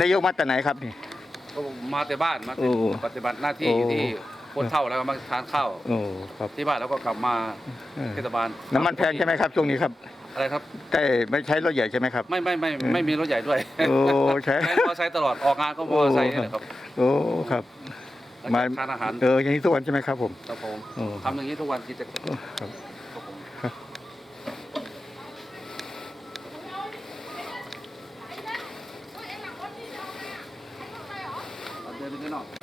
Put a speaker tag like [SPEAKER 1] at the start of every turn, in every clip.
[SPEAKER 1] นายกมาแต่ไหนครับนี่
[SPEAKER 2] มาแต่บ้านมาแต่
[SPEAKER 1] โอ้
[SPEAKER 2] ปฏิบัติหน้าที่ที่คนเท่าแล้วก็มาทานข้าวที่บ้านแล้วก็กลับมา
[SPEAKER 1] เท
[SPEAKER 2] ศบาล
[SPEAKER 1] น้ำมันแพงใช่ไหมครับช่วงนี้ครับ
[SPEAKER 2] อะไรครับ
[SPEAKER 1] แต่ไม่ใช้รถใหญ่ใช่ไหมครับ
[SPEAKER 2] ไม่ไม่ไม่ไม่มีรถใหญ่ด้วย
[SPEAKER 1] โอ้ใช่
[SPEAKER 2] ใช้ตไซตลอดออกงานก็มอเตอไซค์นละครับ
[SPEAKER 1] โอ้ครับมา
[SPEAKER 2] ทานอาหาร
[SPEAKER 1] เอออย่างนี้ทุกวันใช่ไหมครับผม
[SPEAKER 2] ครับผมทำอย่างนี้ทุกวันกิจกรรม ไป็นข้างนอก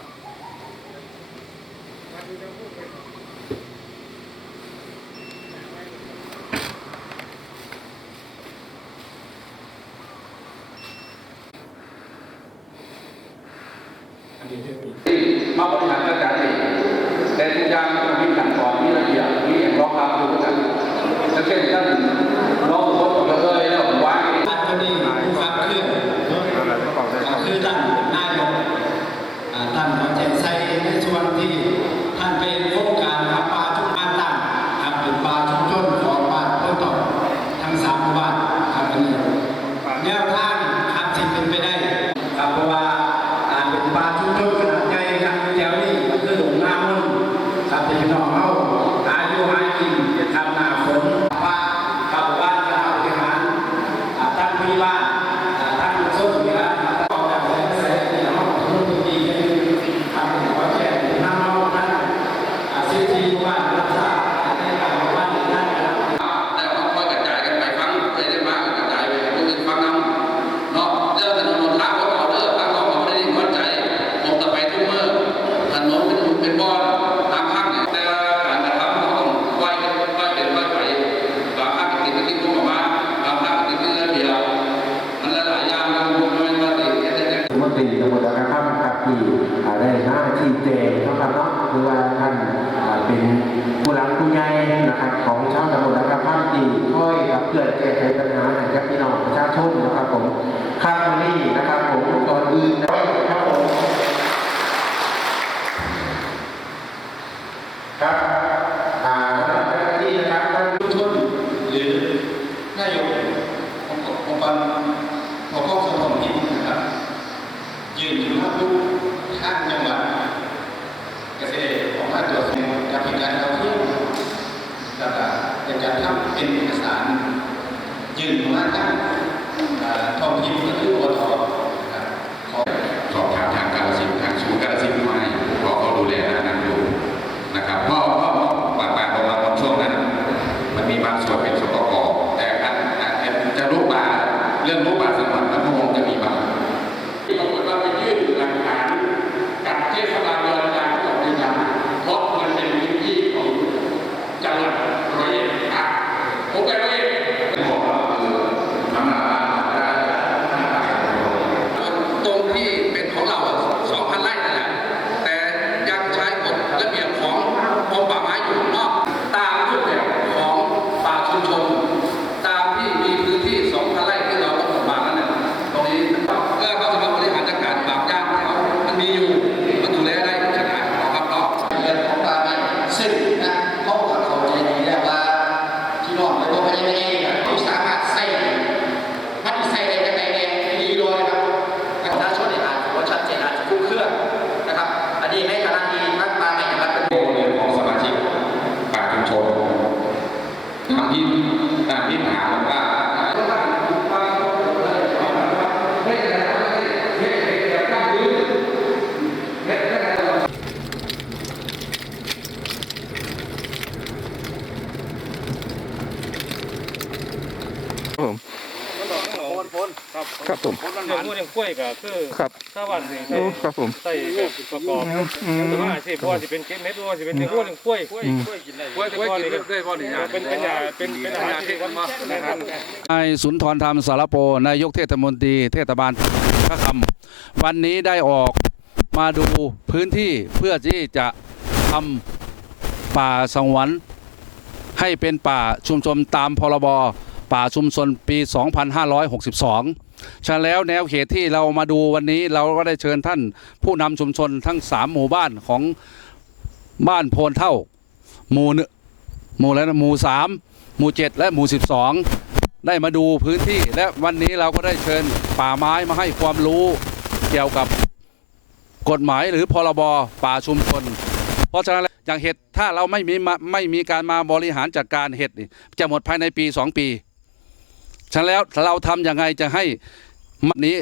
[SPEAKER 3] Bucaramanga. ครับผ
[SPEAKER 2] มนหวนยก็ครับครับ
[SPEAKER 4] ผม
[SPEAKER 2] ใส่
[SPEAKER 3] ประก
[SPEAKER 5] อ
[SPEAKER 1] บ
[SPEAKER 6] อื
[SPEAKER 1] ม
[SPEAKER 6] สิบว่าสิเป็นเม็ดว่าสิเป็นเรื่องกล้วกล้วยกล้วยกินได้
[SPEAKER 2] กล้วยกล้วยกินได้
[SPEAKER 6] เป็นยาเป็นเป็นอาหที่ว่ามนะครับ
[SPEAKER 2] นายสุนทรธรรมสารโปนายกเทศมนตรีเทศบาลพระคำวันนี้ได้ออกมาดูพื้นที่เพื่อที่จะทำป่าสงวนให้เป็นป่าชุมชนตามพรบป่าชุมชนปี 2562 ฉะแล้วแนวเขตที่เรามาดูวันนี้เราก็ได้เชิญท่านผู้นำชุมชนทั้งสามหมู่บ้านของบ้านโพนเท่า หมู่นหมู่แล้วหมู่สามหมู่ 7 และหมู่ 12 ได้มาดูพื้นที่ และวันนี้เราก็ได้เชิญป่าไม้มาให้ความรู้เกี่ยวกับกฎหมายหรือพรบป่าชุมชน เพราะฉะนั้นอย่างเห็ดถ้าเราไม่มีไม่มีการมาบริหารจัดการเห็ดจะหมดภายในปี 2 ปี ฉะนั้นแล้วเราทำยังไงจะให้มันนี้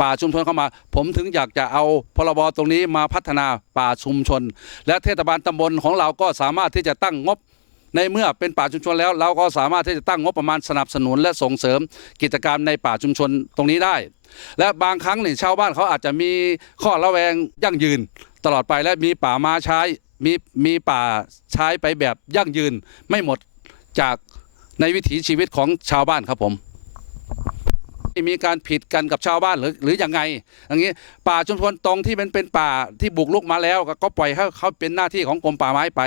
[SPEAKER 2] ป่าชุมชนเข้ามา ผมถึงอยากจะเอาพรบตรงนี้มาพัฒนาป่าชุมชน และเทศบาลตำบลของเราก็สามารถที่จะตั้งงบ ในเมื่อเป็นป่าชุมชนแล้ว เราก็สามารถที่จะตั้งงบประมาณสนับสนุน และส่งเสริมกิจกรรมในป่าชุมชนตรงนี้ได้ และบางครั้งเนี่ยชาวบ้านเขาอาจจะมีข้อระแวงยั่งยืน ตลอดไปและมีป่ามาใช้มีมีป่าใช้ไปแบบยั่งยืน ไม่หมดจากในวิถีชีวิตของชาวบ้านครับผม มีการผิดกันกับชาวบ้านหรือหรือยังไงอย่างนี้ป่าชุมชนตรงที่มันเป็นป่าที่บุกรุกมาแล้ว ก็ปล่อยให้เขาเป็นหน้าที่ของกรมป่าไม้ไป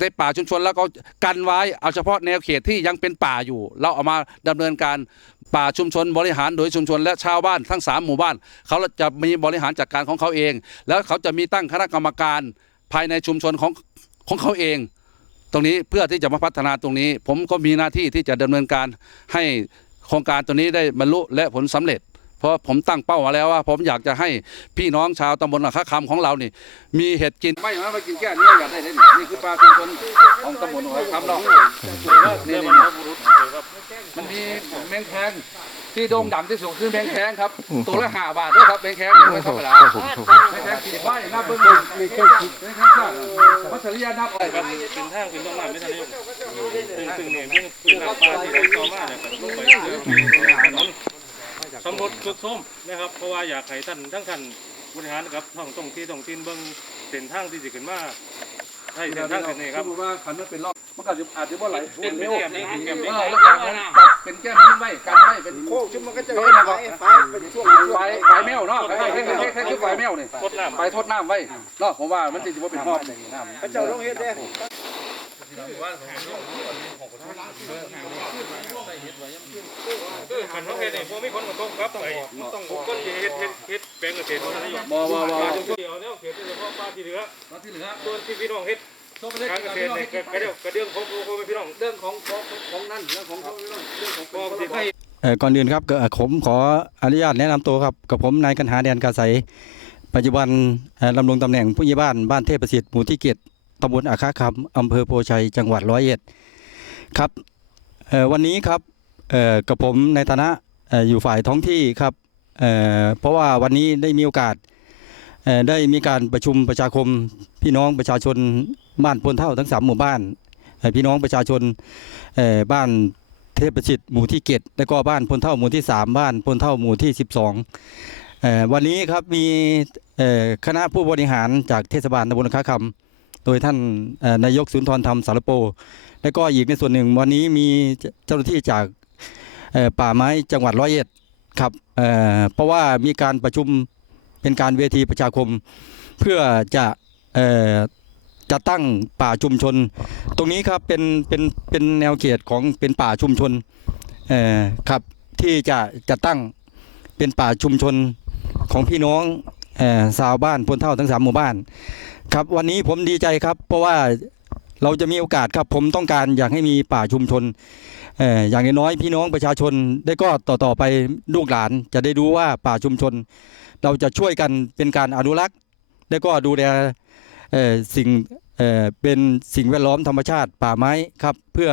[SPEAKER 2] ในป่าชุมชนแล้วก็กันไว้เอาเฉพาะแนวเขตที่ยังเป็นป่าอยู่ เราเอามาดำเนินการป่าชุมชนบริหารโดยชุมชนและชาวบ้านทั้งสามหมู่บ้าน เขาจะมีบริหารจัดการของเขาเอง แล้วเขาจะมีตั้งคณะกรรมการภายในชุมชนของของเขาเอง ตรงนี้เพื่อที่จะมาพัฒนาตรงนี้ ผมก็มีหน้าที่ที่จะดำเนินการให้ โครงการตัวนี้ได้บรรลุและผลสำเร็จ เพราะผมตั้งเป้ามาแล้วว่า ผมอยากจะให้พี่น้องชาวตำบลหลักคำของเรานี่ มีเห็ดกินไม่มามากินแก่นี่อยากได้เลยนี่นี่คือปลาชุมชนของตำบลหลักคำเรานี่นี่มันมีแมงแคง ที่โด่งดังที่สุดคือแมงแคงครับ ตัวละห้าบาทด้วยครับแมงแคงไม่ธรรมดา
[SPEAKER 1] ครับผมครับผม
[SPEAKER 2] แมงแคงขีดไว้นับเบิ้งมีแค่ขีดแมงแคงชาติมัธยานับ
[SPEAKER 6] ครับเป็นทางเป็นต้องน้ำไม่ทันได้ซึ่งซึ่งเนี่ยเป็นเป็นน้ำปลาที่ไหลเข้ามาเนี่ยก็ลงไปเยอะถนนสำรวจสุดส้มนะครับ เพราะว่าอยากให้ท่านทั้งท่านบริหารกับท้องต้องที่ท้องถิ่นเบิ่งเส้นทางที่จะขึ้นมาให้เส้นทางเส้นนี้ครับ
[SPEAKER 2] สมมุติว่าขันมันเป็นรอบ มันก็อาจจะอาจจะว่าไหล
[SPEAKER 6] เป็น
[SPEAKER 2] เร็ว
[SPEAKER 6] แก้มนี้แก้ม
[SPEAKER 2] เอ
[SPEAKER 6] นี้
[SPEAKER 2] อแล้วการจับเป็นแก้มนิ้วไว้กันไว้เป็นโค้ง
[SPEAKER 7] มันก็จะ
[SPEAKER 2] เอ
[SPEAKER 7] เห็
[SPEAKER 2] อนนะค
[SPEAKER 7] ไฟ
[SPEAKER 2] รับ
[SPEAKER 7] ไฟเป็นช่วง
[SPEAKER 2] ไฟไฟแมวเนาะไฟแค่แค่แค่คือไฟแมวนี่
[SPEAKER 6] ทดน้ำ
[SPEAKER 2] ไฟทดน้ำไว้เนาะผมว่ามันจะว่าเป็นหอบ
[SPEAKER 7] พระเจ้าลงเฮ็ดเด้
[SPEAKER 6] คือขันน้องเฮ็ดนี่พวกมีคนกระทบครับไอ้ต้องคนที่เฮ็ดเฮ็ดเฮ็ดแปลงเกษตรของท่านนายก
[SPEAKER 2] บ่บ่บ่
[SPEAKER 6] ปลาเดียวเนี่ยเขตเฉพาะปลาที่เหลือ
[SPEAKER 2] ที่เหลือ
[SPEAKER 6] ส่วนที่พี่น้องเฮ็ด
[SPEAKER 2] ทั่วประเทศ
[SPEAKER 6] การเกษตรเนี่ยก็เรื่องก็เรื่องของของพี่น้อง
[SPEAKER 2] เรื่องของของของนั่นเรื่องของเขาเรื่องของ
[SPEAKER 6] ก็สิให้
[SPEAKER 8] เอ่อก่อนอื่นครับก็เอ่อผมขออนุญาตแนะนำตัวครับกับผมนายกันหาแดนกาไสปัจจุบันเอ่อดำรงตำแหน่งผู้ใหญ่บ้านบ้านเทพประสิทธิ์หมู่ที่เกียรติตำบลอาคาคำอำเภอโพชัยจังหวัดร้อยเอ็ดครับเอ่อวันนี้ครับเอ่อกับผมในฐานะเอ่ออยู่ฝ่ายท้องที่ครับเอ่อเพราะว่าวันนี้ได้มีโอกาสเอ่อได้มีการประชุมประชาคมพี่น้องประชาชน บ้านพลเท่าทั้งสามหมู่บ้านพี่น้องประชาชนบ้านเทพประสิทธิ์หมู่ที่เกตแล้วก็บ้านพลเท่าหมู่ที่ 3 บ้านพลเท่าหมู่ที่ 12เอ่อวันนี้ครับมีคณะผู้บริหารจากเทศบาลตำบลค้าคำโดยท่านนายกสุนทรธรรมสารโป และก็อีกในส่วนหนึ่งวันนี้มีเจ้าหน้าที่จากป่าไม้จังหวัดร้อยเอ็ดครับเเพราะว่ามีการประชุมเป็นการเวทีประชาคม เพื่อจะ จะตั้งป่าชุมชน ตรงนี้ครับเป็นเป็นเป็นแนวเขตของเป็นป่าชุมชนเอ่อครับที่จะจะตั้งเป็นป่าชุมชนของพี่น้องเอ่อชาวบ้านพลเท่าทั้งสามหมู่บ้าน ครับวันนี้ผมดีใจครับ เพราะว่าเราจะมีโอกาสครับผมต้องการอยากให้มีป่าชุมชนเอ่ออย่างน้อยๆพี่น้องประชาชนได้ก็ต่อต่อไปลูกหลานจะได้รู้ว่าป่าชุมชน เราจะช่วยกันเป็นการอนุรักษ์ และก็ดูแล สิ่งเออเป็นสิ่งแวดล้อมธรรมชาติป่าไม้ครับเพื่อ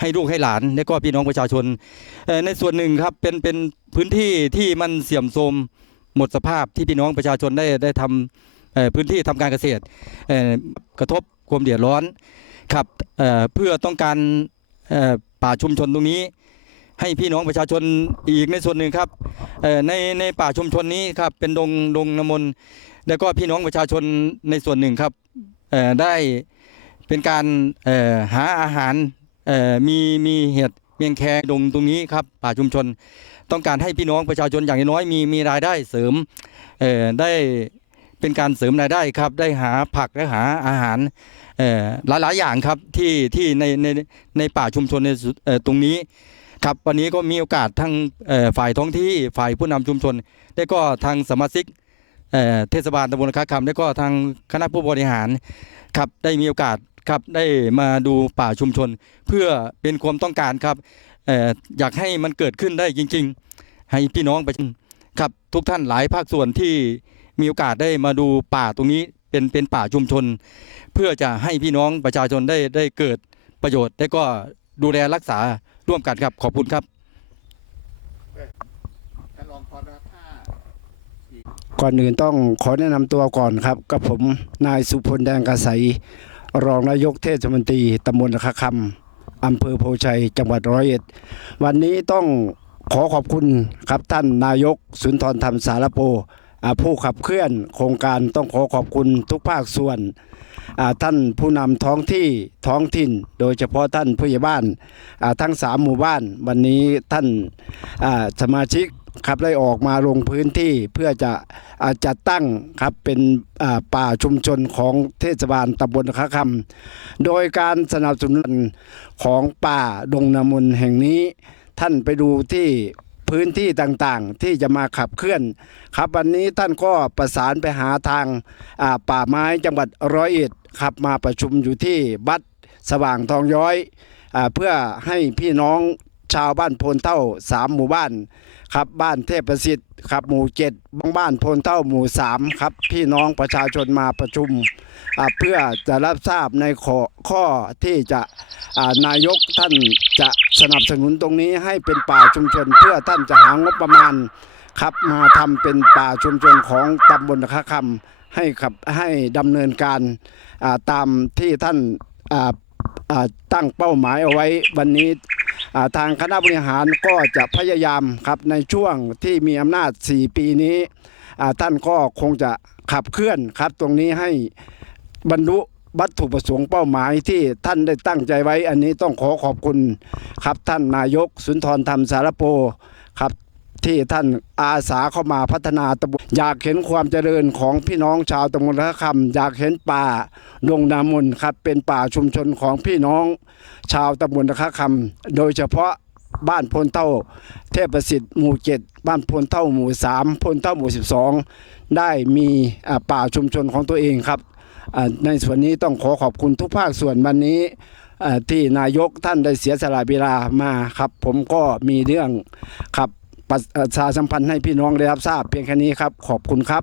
[SPEAKER 8] ให้ลูกให้หลานและก็พี่น้องประชาชนเออในส่วนหนึ่งครับเป็นเป็นพื้นที่ที่มันเสื่อมโทรมหมดสภาพที่พี่น้องประชาชนได้ได้ทำเออพื้นที่ทำการเกษตรเออกระทบความเดือดร้อนครับเออเพื่อต้องการเออป่าชุมชนตรงนี้ ให้พี่น้องประชาชนอีกในส่วนหนึ่งครับเออในในป่าชุมชนนี้ครับเป็นดงดงน้ำมน แล้วก็พี่น้องประชาชนในส่วนหนึ่งครับเอ่อได้เป็นการเอ่อหาอาหารเอ่อมีมีเห็ดเมียงแคดงตรงนี้ครับป่าชุมชน ต้องการให้พี่น้องประชาชนอย่างน้อยมีมีรายได้เสริมเอ่อได้เป็นการเสริมรายได้ครับ ได้หาผักและหาอาหารเอ่อหลายๆอย่างครับที่ที่ในในในป่าชุมชนในสุดเอ่อตรงนี้ครับวันนี้ก็มีโอกาสทั้งเอ่อฝ่ายท้องที่ฝ่ายผู้นำชุมชนและก็ทางสมาชิก เทศบาลตำบลค้าคำและก็ทางคณะผู้บริหารครับได้มีโอกาสครับได้มาดูป่าชุมชน เพื่อเป็นความต้องการครับเอ่ออยากให้มันเกิดขึ้นได้จริง ๆ ให้พี่น้องประชาชนครับทุกท่านหลายภาคส่วนที่มีโอกาสได้มาดูป่าตรงนี้เป็นเป็นป่าชุมชน เพื่อจะให้พี่น้องประชาชนได้ได้เกิดประโยชน์ และก็ดูแลรักษาร่วมกันครับขอบคุณครับ
[SPEAKER 7] ก่อนอื่นต้องขอแนะนำตัวก่อนครับกับผมนายสุพลแดงกระใสรองนายกเทศมนตรีตำบลระคคำอำเภอโพชัยจังหวัดร้อยเอ็ด วันนี้ต้องขอขอบคุณครับท่านนายกสุนทรธรรมสารโปผู้ขับเคลื่อนโครงการต้องขอขอบคุณทุกภาคส่วน ท่านผู้นำท้องที่ท้องถิ่น โดยเฉพาะท่านผู้ใหญ่บ้านทั้งสามหมู่บ้าน วันนี้ท่านสมาชิก ครับได้ออกมาลงพื้นที่เพื่อจะอาจัดตั้งครับเป็นป่าชุมชนของเทศบาลตำบลคะคำโดยการสนับสนุนของป่าดงนามนแห่งนี้ ท่านไปดูที่พื้นที่ต่างๆ ที่จะมาขับเคลื่อน ครับวันนี้ท่านก็ประสานไปหาทางาป่าไม้จังหวัดร้อยเอ็ดครับมาประชุมอยู่ที่บัดสว่างทองย้อยอเพื่อให้พี่น้องชาวบ้านโพนเท่าสามหมู่บ้าน ครับบ้านเทพประสิทธิ์ครับหมู่เจ็ดบางบ้านโพนเท่าหมู่สามครับพี่น้องประชาชนมาประชุมเพื่อจะรับทราบในข้อข้อที่จะนายกท่านจะสนับสนุนตรงนี้ให้เป็นป่าชุมชน เพื่อท่านจะหางบประมาณครับมาทำเป็นป่าชุมชนของตำบลคะคำให้ขับให้ดำเนินการตามที่ท่านตั้งเป้าหมายเอาไว้วันนี้ ทางคณะบริหารก็จะพยายามครับในช่วงที่มีอำนาจ 4 ปีนี้ ท่านก็คงจะขับเคลื่อนครับตรงนี้ให้บรรลุวัตถุประสงค์เป้าหมายที่ท่านได้ตั้งใจไว้ อันนี้ต้องขอขอบคุณครับท่านนายกสุนทรธรรมสารโปครับ ที่ท่านอาสาเข้ามาพัฒนาตำบลอยากเห็นความเจริญของพี่น้องชาวตำบลระคำอยากเห็นป่าดงนามนครับเป็นป่าชุมชนของพี่น้อง ชาวตำบลระคำโดยเฉพาะบ้านพลเท่า เทพประสิทธิ์หมู่เจ็ดบ้านพลเท่าหมู่สามพลเท่าหมู่สิบสองได้มีป่าชุมชนของตัวเองครับในส่วนนี้ต้องขอขอบคุณทุกภาคส่วนวันนี้ที่นายกท่านได้เสียสละเวลามาครับ ผมก็มีเรื่องครับ ประชาสัมพันธ์ให้พี่น้องได้รับทราบเพียงแค่นี้ครับ ขอบคุณครับ